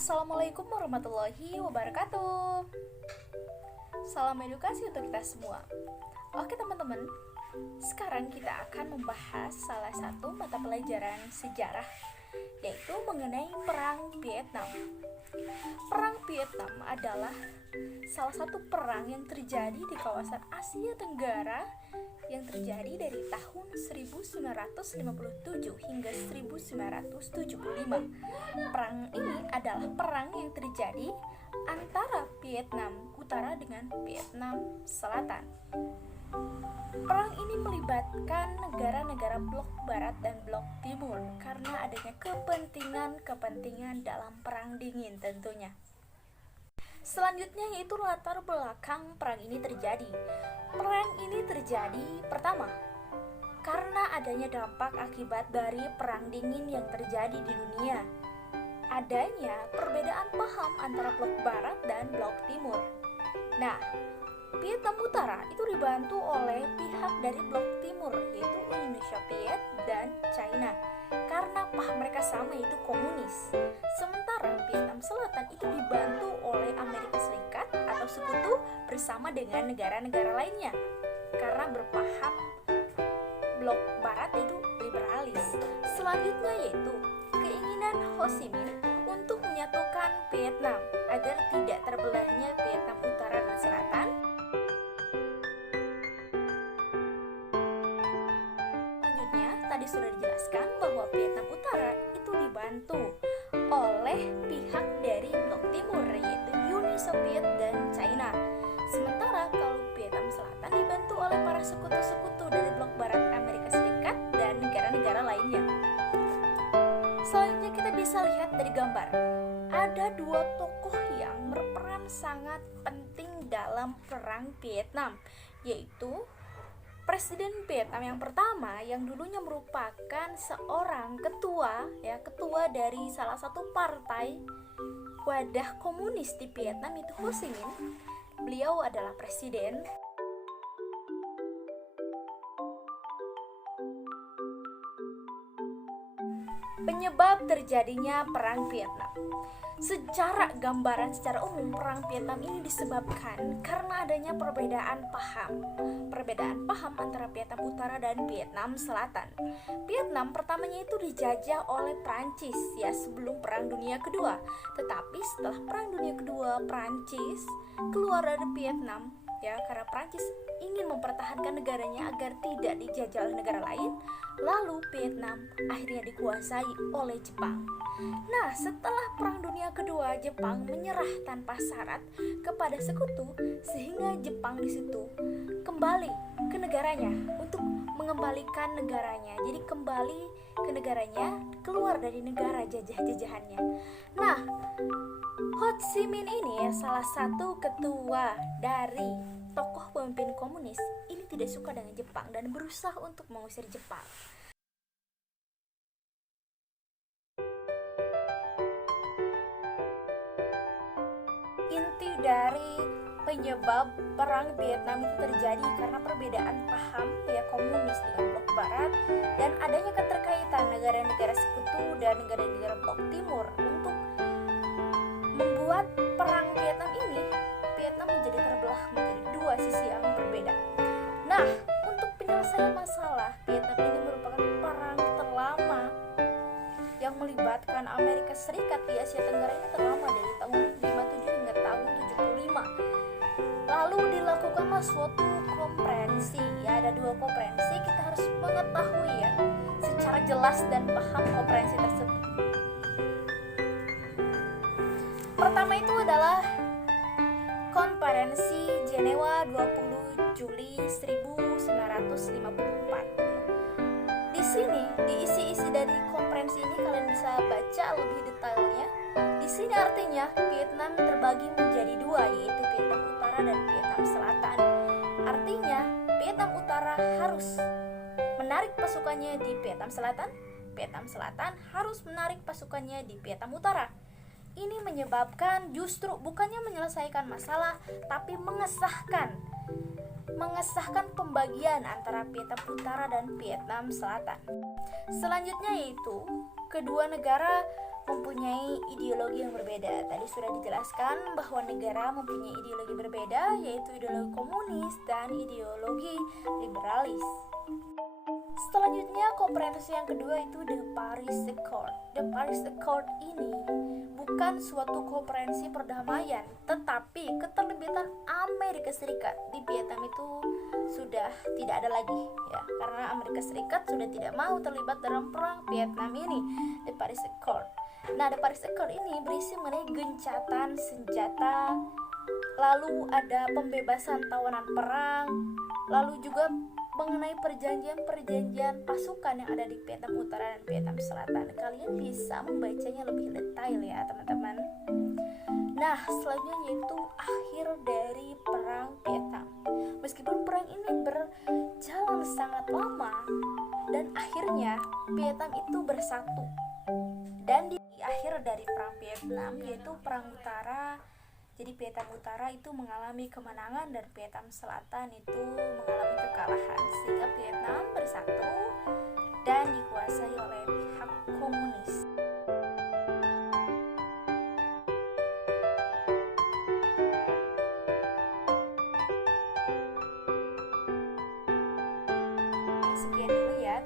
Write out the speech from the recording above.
Assalamualaikum warahmatullahi wabarakatuh. Salam edukasi untuk kita semua. Oke teman-teman, sekarang kita akan membahas salah satu mata pelajaran sejarah, yaitu mengenai Perang Vietnam. Perang Vietnam adalah salah satu perang yang terjadi di kawasan Asia Tenggara yang terjadi dari tahun 1957 hingga 1975. Perang ini adalah perang yang terjadi antara Vietnam Utara dengan Vietnam Selatan. Perang ini melibatkan negara-negara blok barat dan blok timur karena adanya kepentingan dalam perang dingin tentunya. Selanjutnya yaitu latar belakang perang ini terjadi. Perang ini terjadi pertama karena adanya dampak akibat dari perang dingin yang terjadi di dunia. Adanya perbedaan paham antara blok barat dan blok timur. Nah, Vietnam Utara itu dibantu oleh pihak dari blok timur, yaitu Uni Soviet dan China, karena paham mereka sama, yaitu komunis. Sementara Vietnam Selatan itu dibantu oleh Amerika Serikat atau sekutu bersama dengan negara-negara lainnya, karena berpaham blok barat itu liberalis. Selanjutnya yaitu keinginan Ho Chi Minh untuk menyatukan Vietnam agar tidak terbelahnya Vietnam Utara dan Selatan. Selanjutnya tadi sudah dijelaskan bahwa Vietnam Utara itu dibantu oleh pihak dari blok timur, yaitu Uni Soviet dan China. Sementara kalau Vietnam Selatan dibantu oleh para sekutu-sekutu dari blok barat Amerika Serikat dan negara-negara lainnya. Selanjutnya kita bisa lihat dari gambar. Ada dua tokoh yang berperan sangat penting dalam perang Vietnam, yaitu Presiden Vietnam yang pertama yang dulunya merupakan seorang ketua dari salah satu partai wadah komunis di Vietnam, itu Ho Chi Minh. Beliau adalah presiden. Penyebab terjadinya perang Vietnam. Secara umum perang Vietnam ini disebabkan karena adanya perbedaan paham antara Vietnam Utara dan Vietnam Selatan. Vietnam pertamanya itu dijajah oleh Prancis sebelum Perang Dunia Kedua. Tetapi setelah Perang Dunia Kedua, Prancis keluar dari Vietnam karena Prancis ingin mempertahankan negaranya agar tidak dijajah oleh negara lain. Lalu Vietnam akhirnya dikuasai oleh Jepang. Nah, setelah Perang Dunia Kedua, Jepang menyerah tanpa syarat kepada sekutu, sehingga Jepang di situ kembali ke negaranya untuk mengembalikan negaranya. Jadi kembali ke negaranya, keluar dari negara jajah-jajahannya. Nah, Ho Chi Minh ini salah satu ketua dari tokoh pemimpin komunis ini tidak suka dengan Jepang dan berusaha untuk mengusir Jepang. Inti dari penyebab perang Vietnam itu terjadi karena perbedaan paham komunis dengan blok barat dan adanya keterkaitan negara-negara sekutu dan negara-negara blok timur untuk membuat perang Vietnam ini menjadi terbelah menjadi dua sisi yang berbeda. Nah, untuk penyelesaian masalah, Vietnam ini merupakan perang terlama yang melibatkan Amerika Serikat di Asia Tenggara ini terlama dari tahun 57 hingga tahun 75. Lalu dilakukanlah suatu konferensi, ada dua konferensi, kita harus mengetahui secara jelas dan paham konferensi tersebut. Pertama itu adalah Konferensi Jenewa 20 Juli 1954. Di sini, di isi-isi dari konferensi ini kalian bisa baca lebih detailnya. Di sini artinya Vietnam terbagi menjadi dua, yaitu Vietnam Utara dan Vietnam Selatan. Artinya Vietnam Utara harus menarik pasukannya di Vietnam Selatan, Vietnam Selatan harus menarik pasukannya di Vietnam Utara. Ini menyebabkan justru bukannya menyelesaikan masalah, tapi mengesahkan pembagian antara Vietnam Utara dan Vietnam Selatan. Selanjutnya yaitu kedua negara mempunyai ideologi yang berbeda. Tadi sudah dijelaskan bahwa negara mempunyai ideologi berbeda, yaitu ideologi komunis dan ideologi liberalis. Selanjutnya, konferensi yang kedua itu The Paris Accord. The Paris Accord ini bukan suatu konferensi perdamaian, tetapi keterlibatan Amerika Serikat di Vietnam itu sudah tidak ada lagi, ya, karena Amerika Serikat sudah tidak mau terlibat dalam perang Vietnam ini. The Paris Accord. Nah, The Paris Accord ini berisi mengenai gencatan senjata, lalu ada pembebasan tawanan perang, lalu juga mengenai perjanjian pasukan yang ada di Vietnam Utara dan Vietnam Selatan. Kalian bisa membacanya lebih detail ya teman-teman. Nah, selanjutnya yaitu akhir dari perang Vietnam. Meskipun perang ini berjalan sangat lama dan akhirnya Vietnam itu bersatu. Dan di akhir dari perang Vietnam yaitu perang utara, jadi Vietnam Utara itu mengalami kemenangan dan Vietnam Selatan itu mengalami kekalahan, sehingga Vietnam bersatu dan dikuasai oleh pihak komunis. Sekian dulu ya